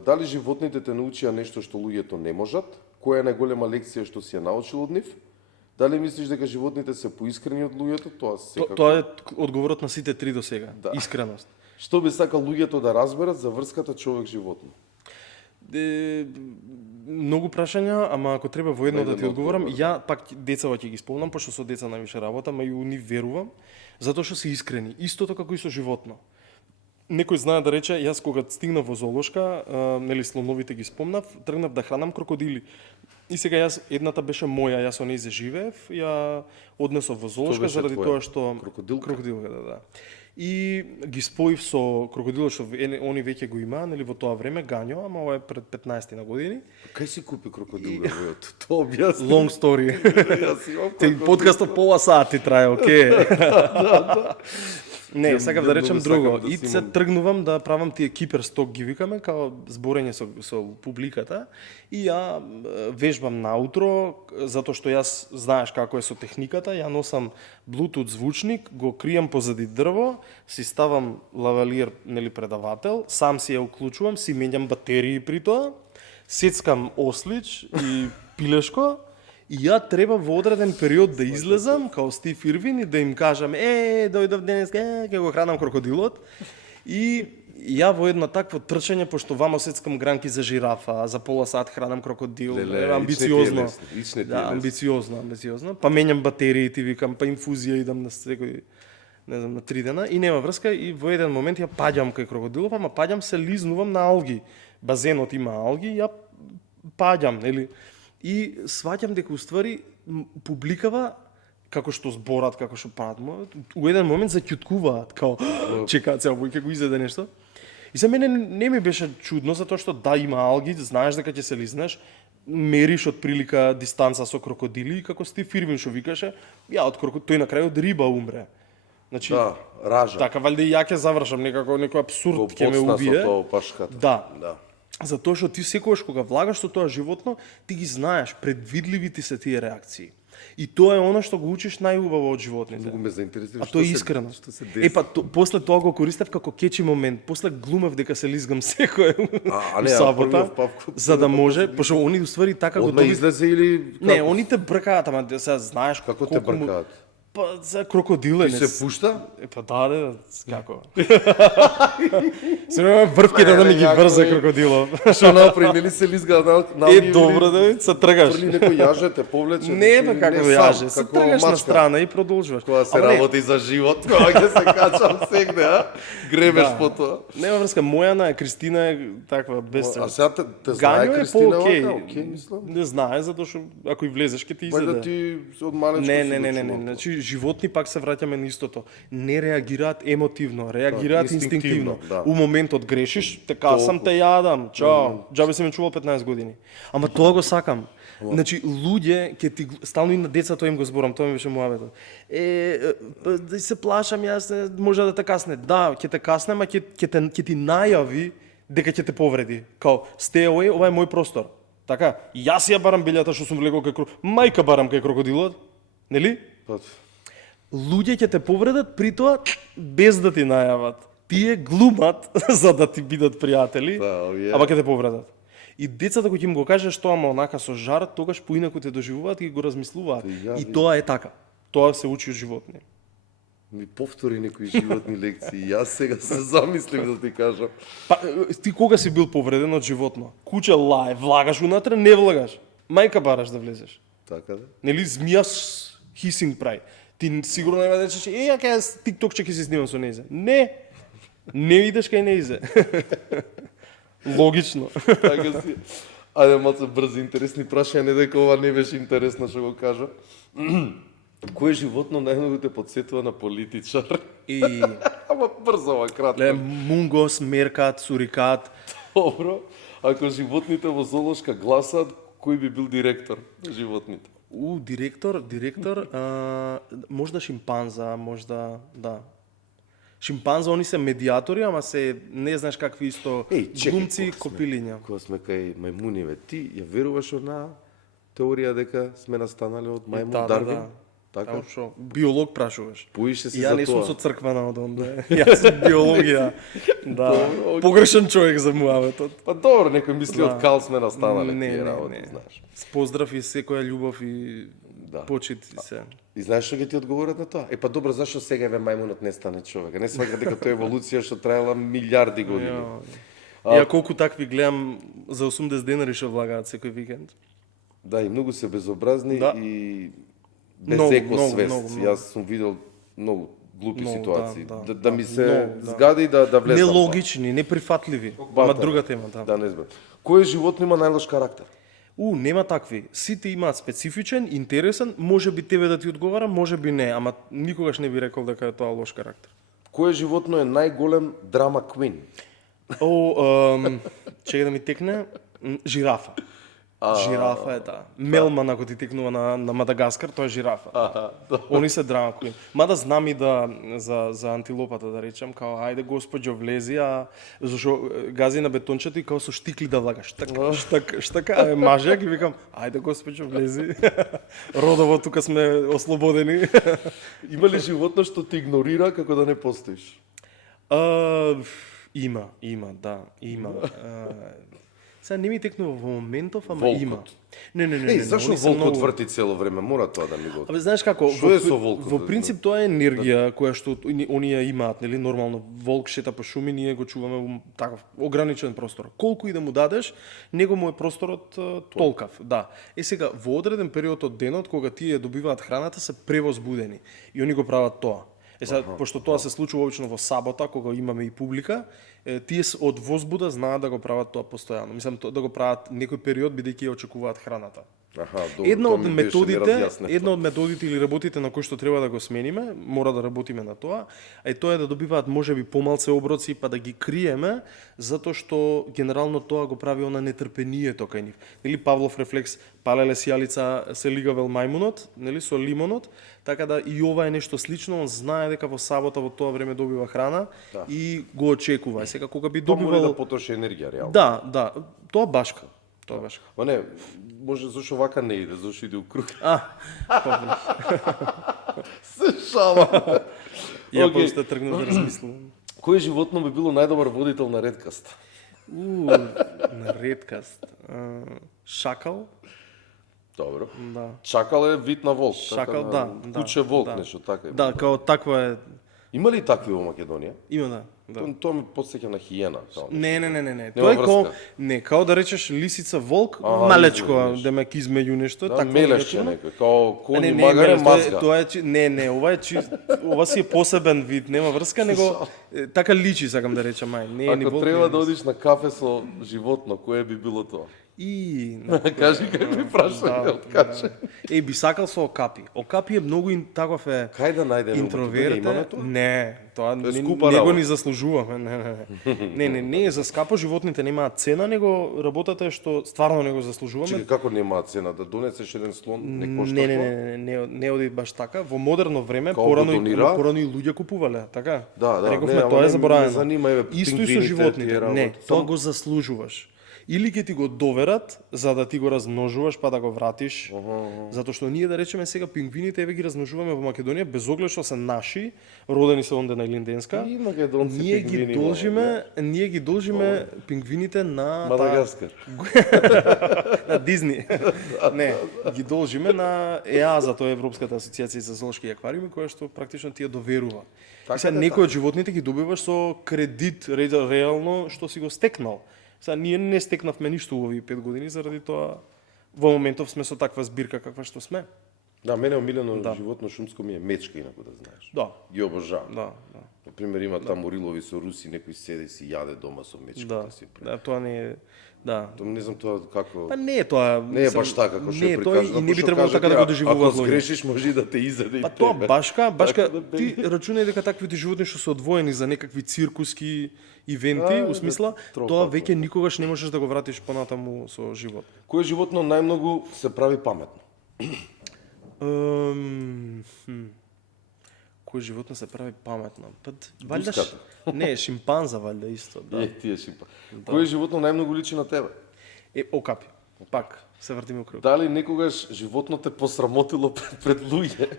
Дали животните те научија нешто што луѓето не можат? Која е најголема лекција што си ја научил од нив? Дали мислиш дека животните се поискрени од луѓето? Тоа секако. Тоа е одговорот на сите три до сега. Да. Искреност. Што би сакал луѓето да разберат за врската човек-животно? Многу прашања, ама ако треба во едно да ти одговорам, одговор. ја пак децава ќе ги спомнам, пошто со деца највише работам, а и у нив верувам, затоа што се искрени, истото како и со животно. Некој знае да рече, јас кога стигнав во зоолошка, нели слоновите ги спомнав, тргнав да хранам крокодили. И сега јас едната беше моја, јас со неј живеев, ја однесов во зоолошка беше заради твоја? тоа што Крокодилка? да. И ги споив со крокодилот што они веќе го имаа, нели во тоа време Гањо, ама ова е пред 15 на години. Кај си купи крокодил бе? Тоа објасни. Long story. Јас имам крокодил. Подкастот пола сати трае, окей. Не, сакав да речем многу друго. сакам да И си се имам. тргнувам да правам тие кипер сток ги викаме, као зборење со публиката. И ја вежбам наутро, затоа што јас знаеш како е со техниката, ја носам Bluetooth звучник, го кријам позади дрво, си ставам лавалиер, нели предавател, сам си ја уклучувам, си менјам батерии при тоа, сецкам ослич и пилешко, и ја треба во одреден период да излезам, као Стив Ирвин, и да им кажам, дојдов денес, ќе го хранам крокодилот. И ја во едно такво трчање, пошто вамо сецкам гранки за жирафа, за пола сат хранам крокодил, амбициозно. Да, амбициозно. Па менјам батерии, ти викам, па инфузија идам на секој, не знам, на 3 дена, и нема врска, и во еден момент ја паѓам кај крокодилов, ама паѓам се лизнувам на алги. Базенот има алги, ја паѓам, нели? И сваќам дека уствари публикава како што зборат, како што прават, у еден момент заќуткуваат, као чекаат се овој ќе го изеде нешто. И за мене не ми беше чудно затоа што да има алги, знаеш дека ќе се лизнеш, мериш од прилика дистанца со крокодили и како Стив Ирвин што викаше, ја од тој на крај од риба умре. Значи, Да, ража. така валјде и ја ќе завршам некако некој абсурд ќе ме убие. Со тоа пашката. Да. Затоа што ти секогаш кога влагаш со тоа животно, ти ги знаеш, предвидливи ти се тие реакции. И тоа е она што го учиш најубаво од животните. Многу ме заинтересира А тоа е искрено. Што се деси. После тоа го користев како кечи момент. После глумев дека се лизгам секој а не, сабота, првиот папко- за да може, пошто они уствари така го Одма доби. излезе или Не, они те бркаат, ама сега знаеш како те колку му- бркаат? Па за крокодиле. Ти се пушта? Па да, како? Се нема врвките да ми ги врзе крокодило. Што направи, нели се лизга на Добро да се тргаш. Фрли некој јаже, те повлече. Не, значи, бе, како не да сам, јаже, се како тргаш на мачка. страна и продолжуваш. Кога се Ама не, работи за живот, кога ќе се качам сегде, а? Гребеш Да. по тоа. Нема врска, мојана е Кристина е таква без А страх. сега те знае Гањо е Кристина по-окей. вака, окей, мислам. Не знае, затоа што ако и влезеш ќе ти Вајда изеде. ти од малечко Не, си не, го не, не, не. чувал. Значи животни пак се враќаме на истото. Не реагираат емотивно, реагираат Да, инстинктивно, инстинктивно. да. У моментот грешиш, те касам, те јадам. Чао. Џабе си ме чувал 15 години. Ама тоа го сакам. Значи луѓе ќе ти стално и на децата им го зборам, тоа ми беше муабетот. Да се плашам јас, може да те касне. Да, ќе те касне, ама ќе ти најави дека ќе те повреди. Као, stay away, ова е мој простор. Така, јас ја барам белјата што сум влегол кај мајка барам кај крокодилот. Нели? Па, Луѓе ќе те повредат при тоа без да ти најават. Тие глумат за да ти бидат пријатели, Да, овие. ама ќе те повредат. И децата кои ќе им го кажеш тоа, ама онака со жар, тогаш поинаку те доживуваат и го размислуваат. Ја И ви- тоа е така. Тоа се учи од животни. ми повтори некои животни лекции. Јас сега се замислив да ти кажам. Па, ти кога си бил повреден од животно? Куче лае, влагаш унатре, не влагаш. Мајка бараш да влезеш. Така да? Нели змија хисинг прави. Ти сигурно нема да речеш, ја кај TikTok ќе се снимам со нејзе. Не. Не идеш кај нејзе. Логично. Така си. Ајде, малце брзи, интересни прашања, не дека ова не беше интересно што го кажа. Кој животно најмногу те подсетува на политичар? И Ама брзо, ова кратко. ле, мунгос, меркат, сурикат. Добро. Ако животните во зоолошка гласат, кој би бил директор на животните? Директор, можда шимпанза, можда, да. Шимпанза, они се медиатори, ама се не знаеш какви исто глумци, копилиња. Кога сме кај мајмуниве, ти ја веруваш на теорија дека сме настанале од мајмун Дарвин? Така? Тамо што, биолог прашуваш. Поише си Ја за не сум тоа. со црквана од онде. Јас сум биологија. Да. Добро, окей. Погрешен човек за муаветот. Па добро, некој мисли од кал сме настанале Не, тие не, работи, не. знаеш. С поздрав и секоја љубов и Да. почит и се. И знаеш што ќе ти одговорат на тоа? Е па добро, зашто сега еве мајмунот не стане човек? Не сваќа дека тоа е еволуција што траела милиарди години. Ја колку такви гледам за 80 денари што влагаат секој викенд. Да, и многу се безобразни Да. и без Многу, екосвест. многу, многу. Јас сум видел многу глупи Многу, ситуации. да, Да ми се многу, да. згади да влезам. Нелогични, неприфатливи. Ама друга тема, да. Да, не знам. Кој животно има најлош карактер? Нема такви. Сите имаат специфичен, интересен, може би тебе да ти одговара, може би не, ама никогаш не би рекол дека е тоа лош карактер. Кој животно е најголем драма квин? Чекај да ми текне, жирафа. Жирафа е таа. Мелман ако ти текнува на Мадагаскар, тоа е жирафа. Они се драма куин. Мада знам и да за антилопата да речем, као ајде господјо влези, а зашо гази на бетончето и као со штикли да влагаш. Штака, а мажја ги викам, ајде господјо влези. Родово тука сме ослободени. Има ли животно што те игнорира како да не постоиш? Има, има. Сега не ми текнува во моментов, ама Волкот. има. Не. Зашо они се волкот многу- врти цело време? Мора тоа да ми го... Абе, знаеш како, Што е со волкот? во принцип тоа е енергија која што оние имаат, нели, нормално волк шета по шуми, ние го чуваме во таков ограничен простор. Колку и да му дадеш, него му е просторот толкав, да. Сега во одреден период од денот кога тие добиваат храната се превозбудени и они го прават тоа. Сега, пошто тоа се случува обично во сабота, кога имаме и публика, тие од возбуда знаат да го прават тоа постојано. Мислам, да го прават некој период, бидејќи ја очекуваат храната. Аха, добро, Една тоа од ми беше неразјаснето. една од методите или работите на кои што треба да го смениме, мора да работиме на тоа, а и тоа е да добиваат можеби помалце оброци па да ги криеме, затоа што генерално тоа го прави она нетрпението кај нив. Нели Павлов рефлекс, палеле сијалица се лигавел мајмунот, нели со лимонот, така да и ова е нешто слично, он знае дека во сабота во тоа време добива храна и го очекува. Сега кога би Тоа може да добивал потроши енергија реално. да, тоа башка. Тоа башка. Ма не, може зашо вака не иде, зашо иде у круг. Се шала. Ја Океј. после тргнав да размислувам. Кој животно би било најдобар водител на редкаст? На редкаст. Шакал? Добро. Да. Чакал е вид на волк. Шакал, така, да. Куче волк, да. нешто така е. Да, као таква е. Има ли такви во Македонија? Има да. Тоа ми потсеќа на хиена. Као. Не. Нема Тоа е као врска. не, као да речеш лисица волк, Аха, малечко, измеѓу демек измеѓу нешто, Да, такво мелешче речено. некој, као кони Не, магаре мелеш, мазга. тоа е не, ова си е посебен вид, нема врска, него така личи, сакам да речам, мај. Не е ни Ако волк. треба не е да одиш на кафе со животно, кое би било тоа? И Кажи какви прашања, кажи. би сакал со Окапи. Окапи е многу таков е Кај да најдеме во Македонија, интроверт. имаме тоа? Не, тоа Тоа е не, скупа не го работа. ни заслужуваме. Не е за скапо, животните немаат цена, него работата е што стварно не го заслужуваме. Чекај, како нема цена? Да донесеш еден слон, не кошта тоа? Не оди баш така. Во модерно време, Као порано го донира? и луѓе купувале, така? Да, Рековме, не, тоа ама е не заборавено. ме занима, еве, Исто и со пингвините, животните. тие Не, работи. тоа Само- го заслужуваш. Или ќе ти го доверат за да ти го размножуваш па да го вратиш. Затоа што ние да речеме сега пингвините еве ги размножуваме во Македонија без оглед што се наши, родени се онде на Илинденска. И македонци Ние ги пингвини должиме пингвините на Мадагаскар. на Дизни. Не, ги должиме на ЕАЗа, тоа е Европската асоциација за зоолошки аквариуми, која што практично ти ја доверува. Така И сега да, некои од животните ги добиваш со кредит реално што си го стекнал. Сега ние не стекнавме ништо во овие 5 години заради тоа во моментов сме со таква збирка каква што сме. Да, мене омилено животно шумско ми е мечка, инаку да знаеш. Да. Ги обожавам. Да. Например, има таму рилови со руси, некој седи си јаде дома со мечката си. Да, тоа не е да. Не знам тоа како... Па не е тоа. Не е баш така, како што не е е тоа прикажано. и не би Ако што требало кажат, така да ја, го доживуваат Ако луѓе. сгрешиш, може и да те изеде и Па тоа тебе. башка, Така да ти рачунај дека таквите животни што се одвоени за некакви циркуски ивенти, у смисла, тоа веќе никогаш не можеш да го вратиш понатаму со живот. Кој животно најмногу се прави паметно? Кој животно се прави паметно? Па валјда Гуската. не, шимпанза валјда исто, да. Тие шипа. Кој животно најмногу личи на тебе? Окапи. Пак се вртиме круг. Дали некогаш животно те посрамотило пред луѓе?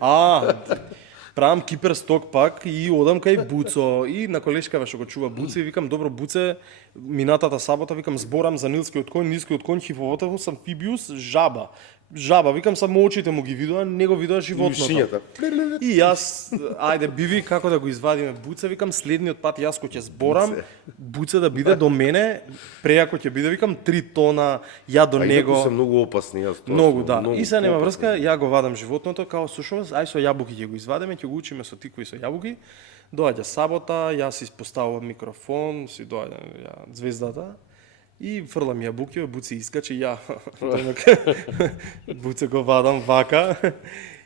Правам киперсток пак и одам кај Буцо и на колешкава што го чува Буце и викам добро Буце, минатата сабота викам зборам за нилскиот конј, хифовотавус, амфибиус, жаба, викам само очите му ги видоа, не го видоа животното. Мишињата. И јас, ајде, биви како да го извадиме Буце, викам следниот пат јас кој ќе зборам, Буце да биде до мене, преако ќе биде, викам 3 тона, ја до А него. инаку се многу опасни, јас тоа. Многу, сум да. многу И се нема опасни. врска, ја го вадам животното, као слушам, ај со јабуки ќе го извадиме, ќе го учиме со тикви со јабуки. Доаѓа сабота, јас испоставувам микрофон, си доаѓа звездата и фрлам јабуки, Буци искачи, ја Буце го вадам вака.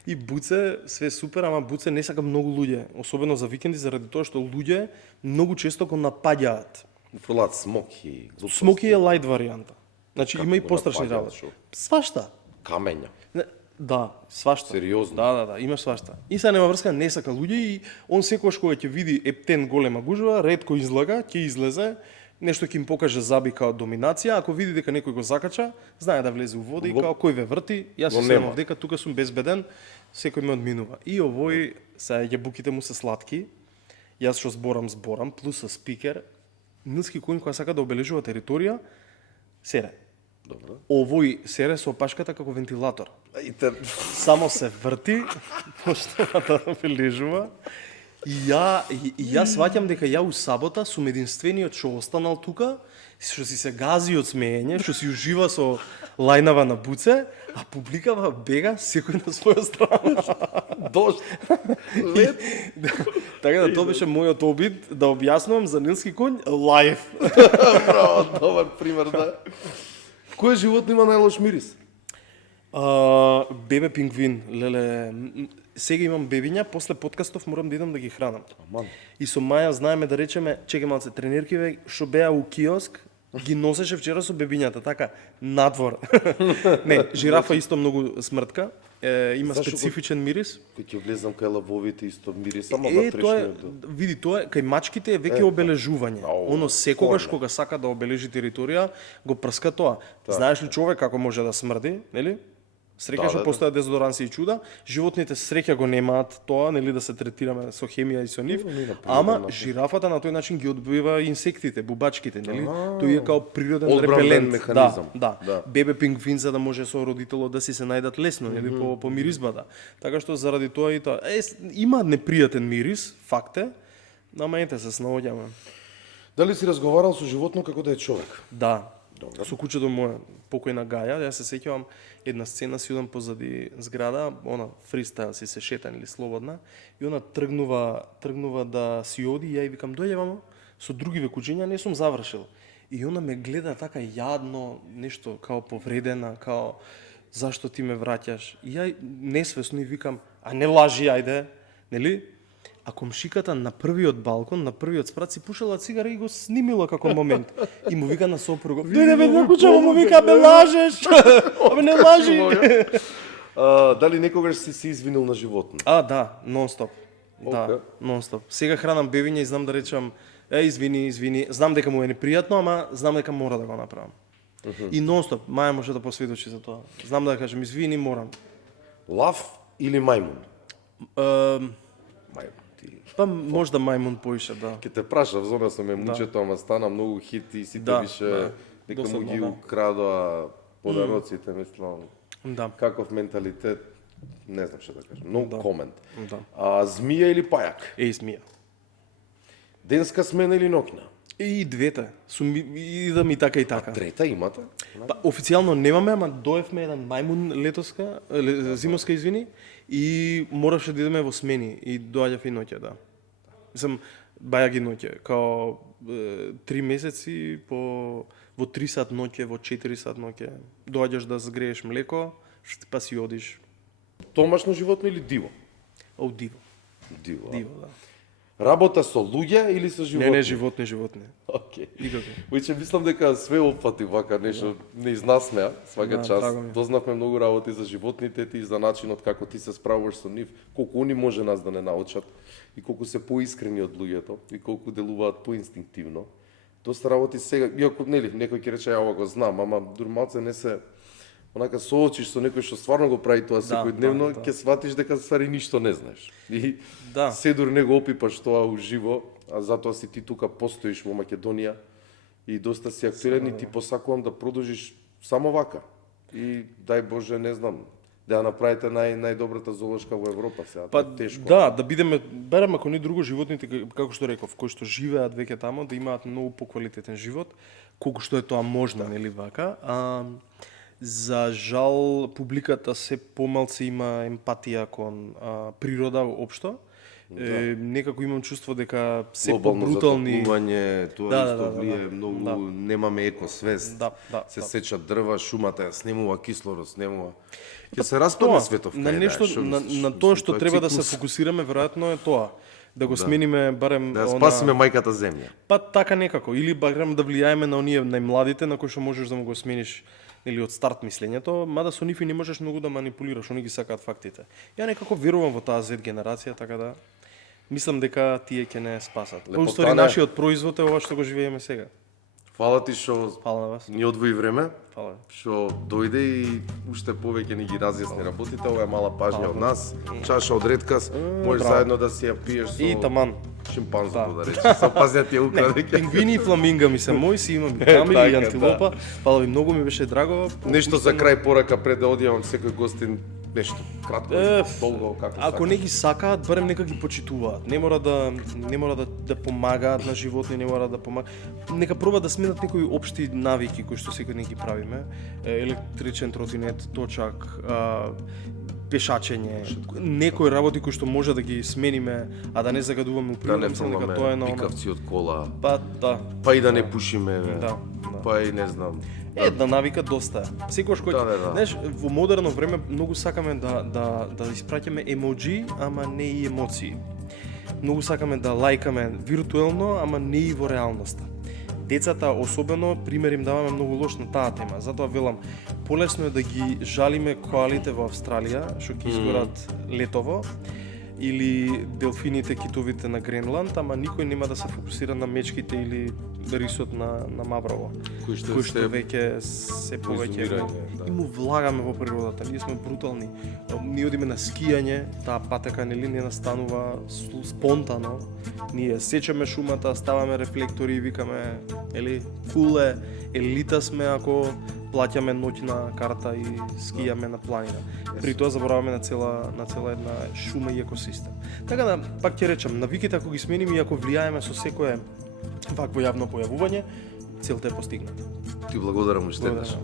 И Буце, све супер, ама Буце не сака многу луѓе, особено за викенди, заради тоа што луѓе многу често го напаѓаат. Фрлаат смоки. глупости, Смоки е лајт варијанта. Значи Како има и го пострашни напаѓаат, работи. шо? Свашта. камења. Да, свашта. Сериозно? Да, имаш свашта. И сега нема врска, не сака луѓе и он секогаш кога ќе види ептен голема гужва, ретко излага, ќе излезе, нешто ќе им покаже заби као доминација, ако види дека некој го закача, знае да влезе у вода и као кој ве врти, јас Но си нема. семав дека тука сум безбеден, секој ме одминува. И овој, сега јабуките му се сладки, јас што зборам, плюс со спикер, нилски коњ која сака да обележува територија, сере. Добро. Овој сере со опашката како вентилатор. Само се врти, поштовата бележува. И јас сваќам дека ја у сабота сум единствениот што останал тука, што си се гази од смеење, што си ужива со лајнава на Буце, а публикава бега секој на своја страна. Дошт. Така да тоа беше мојот обид да објаснувам за нилски коњ лајв. Браво, добар пример, да. Кој животно има најлош мирис? Бебе пингвин, леле, сега имам бебиња, после подкастов морам да идам да ги хранам. Аман. И со Маја знаеме да речеме, чекај малце, тренеркиве што беа у киоск, ги носеше вчера со бебињата, така, надвор. Не, жирафа исто многу смртка, има Зашо специфичен мирис. Кој ќе влезам кај лавовите исто мирис, само Тоа е, ватрешниот. види, тоа е, кај мачките е веќе обележување. Оно секогаш кога сака да обележи територија, го прска тоа. Знаеш ли човек како може да смрди, нели? Среќа што постојат дезодоранси и чуда, животните среќа го немаат тоа, нели, да се третираме со хемија и со нив, ама жирафата на тој начин ги одбива инсектите, бубачките, нели? Тој е као природен Одбранен репелент. механизам. Да. Бебе пингвин за да може со родителот да си се најдат лесно, нели, по миризбата. Така што заради тоа и тоа. Има непријатен мирис, факт е, ама ете се снаоѓаме. Дали си разговарал со животно како да е човек? Да. Со кучето мое, покојна Гаја, ја се сеќавам една сцена, си одам позади зграда, она фристайл си се шетан или слободна, и она тргнува да си оди, и ја и викам, дојде мамо, со другиве кучиња не сум завршил. И она ме гледа така јадно, нешто као повредена, као зашто ти ме враќаш. И ја несвесно и викам, а не лажи, ајде, нели? А комшиката на првиот балкон, на првиот спрат си пушала цигара и го снимила како момент. И му вика на сопругов, дојде бе на куча, му вика, бе лажеш. Абе не лажи. Дали некогаш си се извинил на животно? Да, нон-стоп. Да, Океј. нон-стоп. Сега хранам бебиња и знам да речам, извини, знам дека му е непријатно, ама знам дека мора да го направам. И нон-стоп, Маја може да посведочи за тоа. Знам да кажам, извини, морам. Лав или мајмун? Мајмун. Па можда мајмун поише, да. Ке те прашав, зона со ме мучето, ама стана многу хит и сите Да, више да. дека му Досадно, ги да. украдоа подароците, мислам. Да. Каков менталитет, не знам што да кажам. No comment. Да. Змија или пајак? Змија. Денска смена или ноќна? И двете. Идам и така и така. Трета имате? Па, официјално немаме, ама доевме еден мајмун зимоска, извини, и мораше да идеме во смени и доаѓав и ноќе, да. Мислам, баја ги ноќе, као 3 месеци во 3 сат ноќе, во 4 сат ноќе, доаѓаш да згрееш млеко, па си одиш. Домашно животно или диво? Диво. Диво. Диво, да. Работа со луѓе или со животни? Не, животни. Океј. Никако. Веќе мислам дека све опфати вака нешто не изнасмеа свака час. драго ми е. Дознавме многу работи за животните и за начинот како ти се справуваш со нив, колку они може нас да не научат и колку се поискрени од луѓето и колку делуваат поинстинктивно. Доста работи сега, иако нели некој ќе рече ја ова го знам, ама дур малце не се онака соочиш со некој што стварно го прави тоа секојдневно, ќе сватиш дека ствари ништо не знаеш. И се дур не го опипаш тоа уживо, а затоа си ти тука постоиш во Македонија и доста си актуелен и ти посакувам да продолжиш само вака. И дај Боже, не знам, да ја направите најдобрата зоолошка во Европа сега. Па тешко. да, да бидеме барем ако не друго животните како што реков, кои што живеат веќе таму, да имаат многу поквалитетен живот, колку што е тоа можно, нели вака. За жал публиката се помалце има емпатија кон природа општо. Некако имам чувство дека се побрутални затоплување, тоа исто влие многу, немаме екосвест. Се сечат дрва, шумата ја снемува, кислород снемува. Ќе се распадне светов. На нешто на тоа што треба да се фокусираме веројатно е тоа. Да го смениме барем да спасиме мајката земја. Па така некако или барем да влијаеме на оние најмладите на кои што можеш да му го смениш или од старт мислењето, мада со нив и не можеш многу да манипулираш, они ги сакаат фактите. Ја некако верувам во таа Z генерација, така да мислам дека тие ќе не спасат. Уствари нашиот производ е ова што го живееме сега. Фала ти што ни одвои време, што дојде и уште повеќе ни ги разјасни работите. Ова е мала пажња од нас, чаша од Редкаст, можеш заедно да си ја пиеш со и таман шимпанзото да речеш. Со пазнат ја украде. Пингвини и фламинга ми се мои, си имам и камили и антилопа. Фала ви многу, ми беше драго. Нешто за крај порака пред да одјавам секој гостин, нешто кратко, долго како сака. Ако не ги сакаат, барем нека ги почитуваат. Не мора да помагаат на животни, не мора да помагаат. Нека пробаат да сменат некои општи навики кои што секој ден ги правиме. Електричен тротинет, точак, пешачење, некои работи кои што може да ги смениме, а да не загадуваме у природа, мислам дека тоа е на пикавци од кола. Па да. Па и да не пушиме, Да. па и не знам. Да навика доста. Секогаш кој, Да. знаеш, во модерно време многу сакаме да испраќаме емоджи, ама не и емоции. Многу сакаме да лајкаме виртуелно, ама не и во реалноста. Децата особено пример им даваме многу лош на таа тема. Затоа велам, полесно е да ги жалиме коалите во Австралија, што ќе изгорат летово, или делфините, китовите на Гренланд, ама никој нема да се фокусира на мечките или рисот на Маврово, кој што веќе се повеќе изумирање, и му влагаме во природата. Ние сме брутални. Ние одиме на скијање, таа патека нели не настанува спонтано. Ние сечеме шумата, ставаме рефлектори и викаме, ели, фуле, елита сме ако плаќаме ноќна карта и скијаме на планина. При тоа забораваме на цела една шума и екосистем. Така да, пак ќе речам, навиките ако ги смениме и ако влијаеме со секое вакво јавно појавување, целта е постигната. Ти благодарам уште еднаш.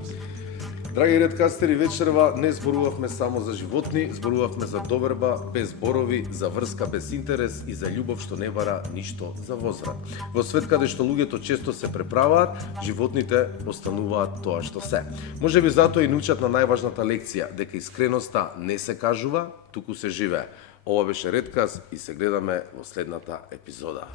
Драги редкастери, вечерва не зборувавме само за животни, зборувавме за доверба без зборови, за врска без интерес и за љубов што не бара ништо за возврат. Во свет каде што луѓето често се преправаат, животните остануваат тоа што се. Можеби затоа и научат на најважната лекција, дека искреноста не се кажува, туку се живее. Ова беше Редкаст и се гледаме во следната епизода.